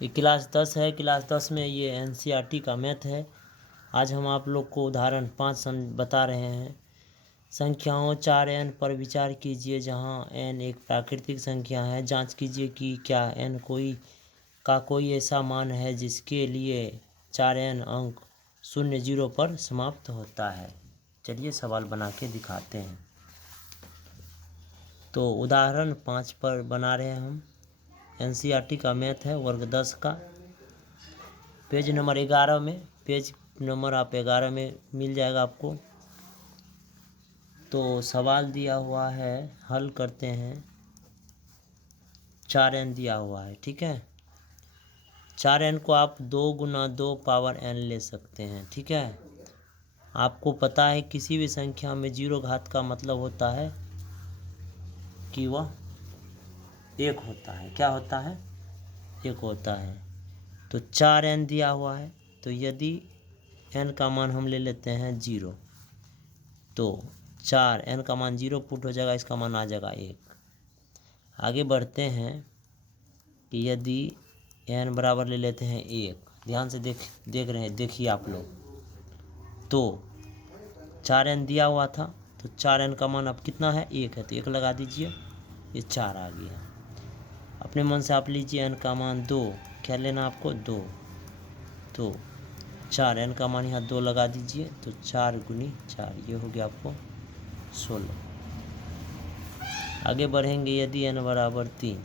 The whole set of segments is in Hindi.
ये क्लास 10 है। क्लास 10 में ये एनसीईआरटी का मैथ है। आज हम आप लोग को उदाहरण 5 बता रहे हैं। संख्याओं 4n पर विचार कीजिए जहां n एक प्राकृतिक संख्या है। जांच कीजिए कि क्या n कोई ऐसा मान है जिसके लिए 4n अंक 0 0 पर समाप्त होता है। चलिए सवाल बना के दिखाते हैं। तो उदाहरण 5 पर बना रहे हैं हम। एनसीईआरटी का मैथ है, वर्ग 10 का, पेज नंबर 11 में। पेज नंबर आप 11 में मिल जाएगा आपको। तो सवाल दिया हुआ है, हल करते हैं। 4n दिया हुआ है, ठीक है। 4n को आप 2 गुना 2 पावर n ले सकते हैं, ठीक है। आपको पता है किसी भी संख्या में 0 घात का मतलब होता है कि वह 1 होता है। क्या होता है? 1 होता है। तो 4n दिया हुआ है, तो यदि n का मान हम ले लेते हैं 0, तो 4n का मान 0 पुट हो जाएगा, इसका मान आ जाएगा 1। आगे बढ़ते हैं कि यदि n बराबर ले लेते हैं 1, ध्यान से देख रहे हैं, देखिए आप लोग। तो 4n दिया हुआ था, तो 4n का मान अब कितना है? 1 है, तो 1 लगा दीजिए, ये 4 आ गया। अपने मन से आप लीजिए n का मान 2, क्या लेना आपको? 2। तो 4n का मान यहाँ 2 लगा दीजिए, तो 4 गुनी 4, ये हो गया आपको 16। आगे बढ़ेंगे, यदि n बराबर 3,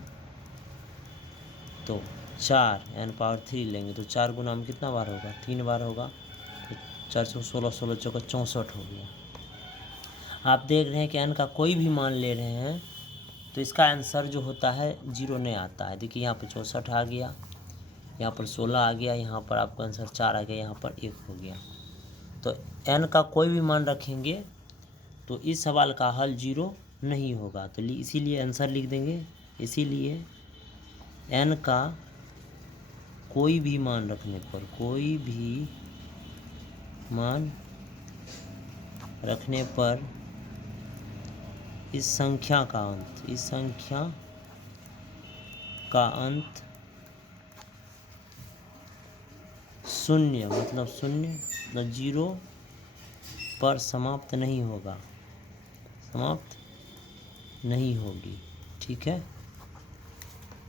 तो 4n पावर 3 लेंगे, तो 4 गुना में कितना बार होगा? 3 बार होगा, तो 4 से 16, 16 चौका 64 हो गया। आप देख रहे हैं कि n का कोई भी मान ले रहे हैं तो इसका आंसर जो होता है 0 नहीं आता है। देखिए यहाँ पर 64 आ गया, यहाँ पर 16 आ गया, यहाँ पर आपका आंसर 4 आ गया, यहाँ पर 1 हो गया। तो n का कोई भी मान रखेंगे तो इस सवाल का हल 0 नहीं होगा। तो इसीलिए आंसर लिख देंगे। इसीलिए n का कोई भी मान रखने पर, कोई भी मान रखने पर इस संख्या का अंत 0 मतलब 0 पर समाप्त नहीं होगा, समाप्त नहीं होगी, ठीक है।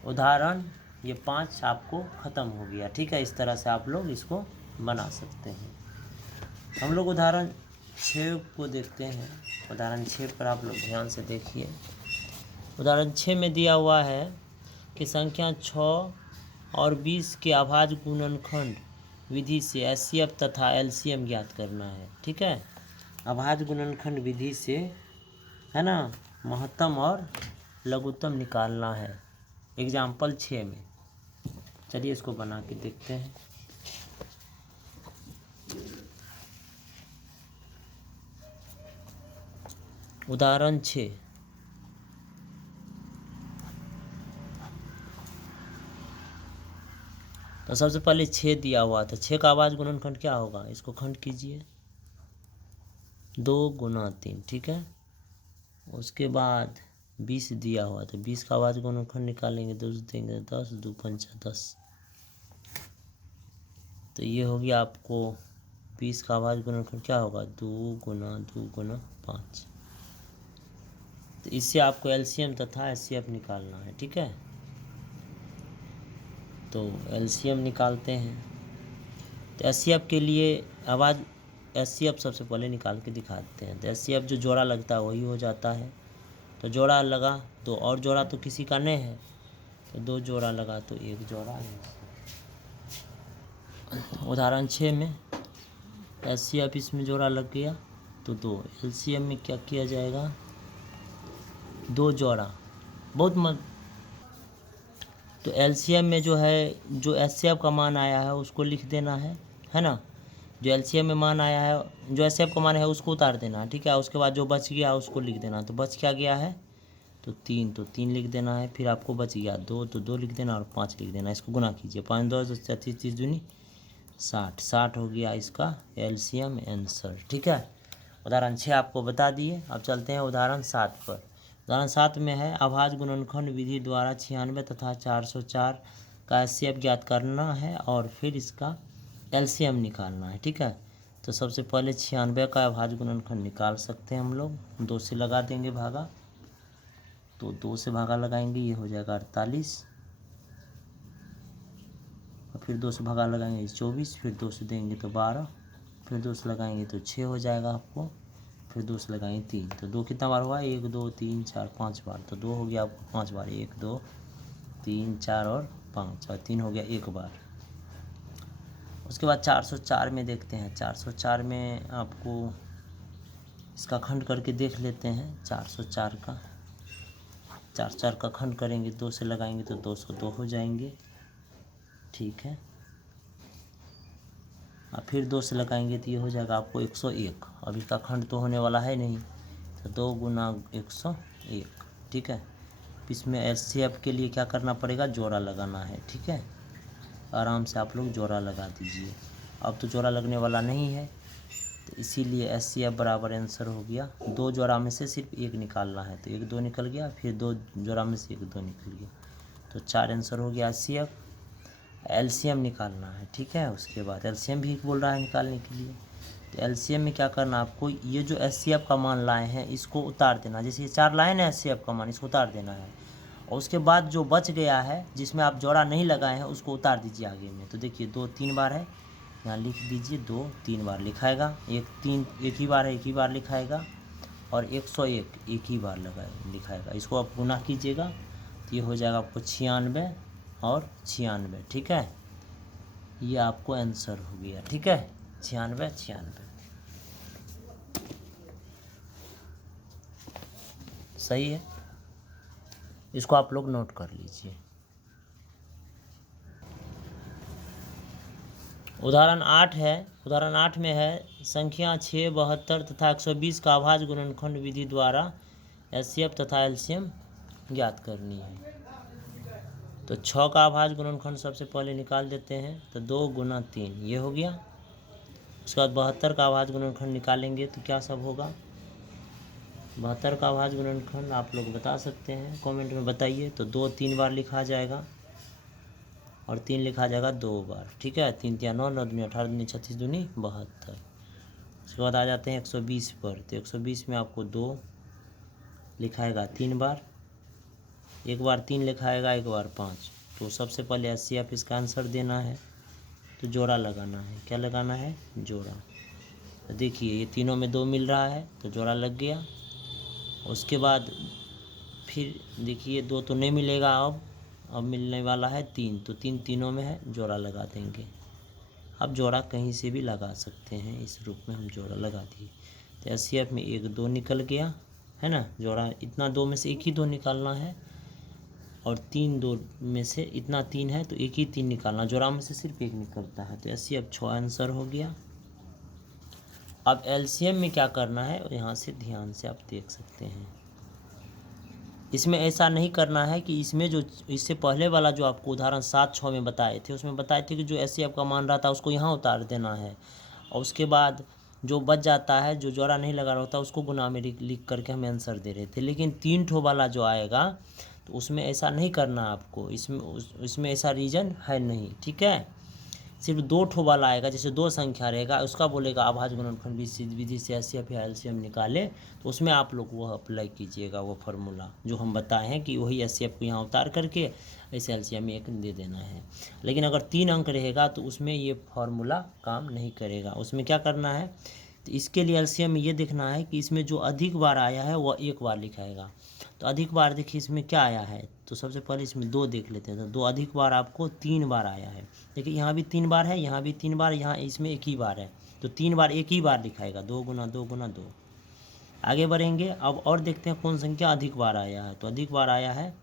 उदाहरण ये 5 आपको ख़त्म हो गया, ठीक है। इस तरह से आप लोग इसको बना सकते हैं। हम लोग उदाहरण 6 को देखते हैं। उदाहरण 6 पर आप लोग ध्यान से देखिए। उदाहरण 6 में दिया हुआ है कि संख्या 6 और 20 के अभाज्य गुणनखंड विधि से एचसीएफ तथा एलसीएम ज्ञात करना है, ठीक है। अभाज्य गुणनखंड विधि से, है ना, महत्तम और लघुत्तम निकालना है। एग्जाम्पल 6 में, चलिए इसको बना के देखते हैं। उदाहरण 6, तो सबसे पहले 6 दिया हुआ था। 6 का अभाज्य गुणनखंड क्या होगा? इसको खंड कीजिए, 2 गुना 3, ठीक है। उसके बाद 20 दिया हुआ था। 20 का अभाज्य गुणनखंड निकालेंगे, 2 देंगे 10, 2 पंचा 10। तो ये हो गया आपको 20 का अभाज्य गुणनखंड क्या होगा? 2 गुना 5। तो इससे आपको एलसीएम तथा एचसीएफ निकालना है, ठीक है। तो एलसीएम निकालते हैं। तो एचसीएफ के लिए एचसीएफ सबसे पहले निकाल के दिखाते हैं। तो एचसीएफ जो जोड़ा लगता है वही हो जाता है। तो जोड़ा लगा, तो और जोड़ा तो किसी का नहीं है, तो 2 जोड़ा लगा तो 1 जोड़ा है। उदाहरण 6 में एचसीएफ इसमें जोड़ा लग गया तो 2। एलसीएम में क्या किया जाएगा? 2 जोड़ा, बहुत तो एलसीएम में जो है, जो एचसीएफ का मान आया है उसको लिख देना है ना। जो एलसीएम में मान आया है, जो एचसीएफ का मान है उसको उतार देना, ठीक है। उसके बाद जो बच गया उसको लिख देना। तो बच क्या गया है? तो 3, तो 3 लिख देना है। फिर आपको बच गया 2, तो 2 लिख देना और 5 लिख देना। इसको गुना कीजिए, 5 2 36, 30 दूनी 60, 60 हो गया इसका एलसीएम आंसर, ठीक है। उदाहरण 6 आपको बता दिए। अब चलते हैं उदाहरण 7 पर। उदाहरण 7 में है अभाज्य गुणनखंड विधि द्वारा 96 तथा 404 का HCF ज्ञात करना है और फिर इसका LCM निकालना है। ठीक है, तो सबसे पहले 96 का अभाज्य गुणनखंड निकाल सकते हैं हम लोग। 2 से लगा देंगे भागा, तो 2 से भागा लगाएंगे, ये हो जाएगा 48, और फिर 2 से भागा लगाएंगे 24, फिर 2 से देंगे तो 12, फिर 2 से लगाएंगे तो 6 हो जाएगा आपको, फिर 2 से लगाएंगे 3, तो 2 कितना बार हुआ, 1 2 3 4 5 बार, तो 2 हो गया आपको 5 बार, 1 2 3 4 और 5, और 3 हो गया 1 बार। उसके बाद 404 में देखते हैं। 404 में आपको इसका खंड करके देख लेते हैं। 404 का खंड करेंगे, 2 से लगाएंगे तो 202 हो जाएंगे। ठीक है, और फिर 2 से लगाएंगे तो ये हो जाएगा आपको 101। अब इसका खंड तो होने वाला है नहीं, तो 2 गुना 101। ठीक है, इसमें HCF के लिए क्या करना पड़ेगा, जोड़ा लगाना है। ठीक है, आराम से आप लोग जोड़ा लगा दीजिए। अब तो जोड़ा लगने वाला नहीं है, तो इसीलिए HCF बराबर आंसर हो गया। 2 जोड़ा में से सिर्फ 1 निकालना है, तो 1 2 निकल गया, फिर 2 जोड़ा में से 1 2 निकल गया, तो 4 आंसर हो गया HCF। LCM निकालना है। ठीक है, उसके बाद LCM भी बोल रहा है निकालने के लिए, तो LCM में क्या करना आपको, ये जो HCF का मान लाए हैं इसको उतार देना। जैसे ये 4 लाए ना HCF का मान, इसको उतार देना है, और उसके बाद जो बच गया है जिसमें आप जोड़ा नहीं लगाए हैं उसको उतार दीजिए आगे में। तो देखिए 2 3 बार है, यहाँ लिख दीजिए 2 3 बार लिखाएगा, 1 3 एक ही बार है, एक ही बार लिखाएगा, और 101 एक ही बार लिखाएगा। इसको आप गुना कीजिएगा तो ये हो जाएगा आपको 96 और 96। ठीक है, ये आपको आंसर हो गया। ठीक है, 96 96 सही है, इसको आप लोग नोट कर लीजिए। उदाहरण 8 है। उदाहरण 8 में है संख्या 6 72 तथा 120 का अभाज्य गुणनखंड विधि द्वारा HCF तथा LCM ज्ञात करनी है। तो 6 का अभाज्य गुणनखंड सबसे पहले निकाल देते हैं, तो 2 गुना 3 ये हो गया। उसके बाद 72 का अभाज्य गुणनखंड निकालेंगे तो क्या सब होगा। 72 का अभाज्य गुणनखंड आप लोग बता सकते हैं, कमेंट में बताइए। तो 2 3 बार लिखा जाएगा और 3 लिखा जाएगा 2 बार। ठीक है, 3 3 9 9 दूनी 18 दूनी 36 दूनी 72। उसके बाद आ जाते हैं 120 पर। तो 120 में आपको 2 लिखाएगा 3 बार, एक बार 3 लिखाएगा, एक बार 5। तो सबसे पहले HCF इसका आंसर देना है, तो जोड़ा लगाना है। क्या लगाना है, जोड़ा। तो देखिए ये तीनों में 2 मिल रहा है तो जोड़ा लग गया। उसके बाद फिर देखिए 2 तो नहीं मिलेगा, अब मिलने वाला है 3, तो 3 तीनों में है, जोड़ा लगा देंगे। अब जोड़ा कहीं से भी लगा सकते हैं, इस रूप में हम जोड़ा लगा दिए। तो HCF में 1 2 निकल गया है ना, जोड़ा इतना 2 में से एक ही 2 निकालना है, और 3 2 में से इतना 3 है तो एक ही 3 निकालना, जोड़ा में से सिर्फ 1 निकलता है। तो HCF 6 आंसर हो गया। अब LCM में क्या करना है, यहाँ से ध्यान से आप देख सकते हैं। इसमें ऐसा नहीं करना है कि इसमें जो इससे पहले वाला जो आपको उदाहरण 7 6 में बताए थे, उसमें बताए थे कि जो HCF का मान रहा था उसको यहाँ उतार देना है, और उसके बाद जो बच जाता है, जो जोड़ा नहीं लगा रहा होता, उसको गुना में लिख करके हमें आंसर दे रहे थे। लेकिन 3 ठो वाला जो आएगा तो उसमें ऐसा नहीं करना आपको, इसमें ऐसा रीजन है नहीं। ठीक है, सिर्फ 2 ठो वाला आएगा, जैसे 2 संख्या रहेगा उसका बोलेगा अभाज्य गुणनखंड विधि से HCF या LCM निकाले, तो उसमें आप लोग वो अप्लाई कीजिएगा, वो फार्मूला जो हम बताए हैं कि वही HCF को यहाँ उतार करके ऐसे LCM में 1 दे देना है। लेकिन अगर 3 अंक रहेगा तो उसमें ये फार्मूला काम नहीं करेगा। उसमें क्या करना है, तो इसके लिए LCM में ये देखना है कि इसमें जो अधिक बार आया है वह 1 बार लिखाएगा। तो अधिक बार देखिए इसमें क्या आया है, तो सबसे पहले इसमें 2 देख लेते हैं। तो 2 अधिक बार आपको 3 बार आया है। देखिए यहाँ भी 3 बार है, यहाँ भी 3 बार, यहाँ इसमें 1 ही बार है, तो 3 बार 1 ही बार लिखाएगा, 2 गुना 2 गुना 2। आगे बढ़ेंगे, अब और देखते हैं कौन संख्या अधिक बार आया है। तो अधिक बार आया है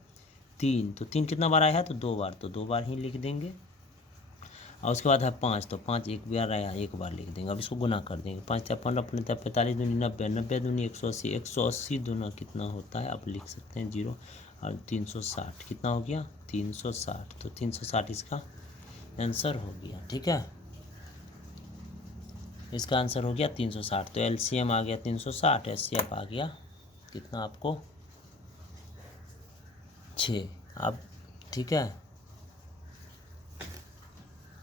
3, तो 3 कितना बार आया है, तो 2 बार, तो 2 बार ही लिख देंगे। और उसके बाद है 5, तो 5 एक बार आया, 1 बार लिख देंगे। अब इसको गुना कर देंगे, 5 15 15 45 दूनी 90 90 दूनी 180 180 दूना कितना होता है, आप लिख सकते हैं 0, और 360 कितना हो गया 360। तो 360 इसका आंसर हो गया। ठीक है, इसका आंसर हो गया 360। तो LCM आ गया 360, HCF आ गया कितना आपको 6। अब ठीक है,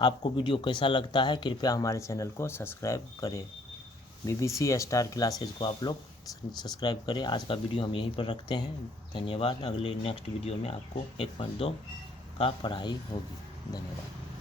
आपको वीडियो कैसा लगता है कृपया हमारे चैनल को सब्सक्राइब करें। BBC स्टार क्लासेज को आप लोग सब्सक्राइब करें। आज का वीडियो हम यहीं पर रखते हैं। धन्यवाद। अगले नेक्स्ट वीडियो में आपको 1.2 का पढ़ाई होगी। धन्यवाद।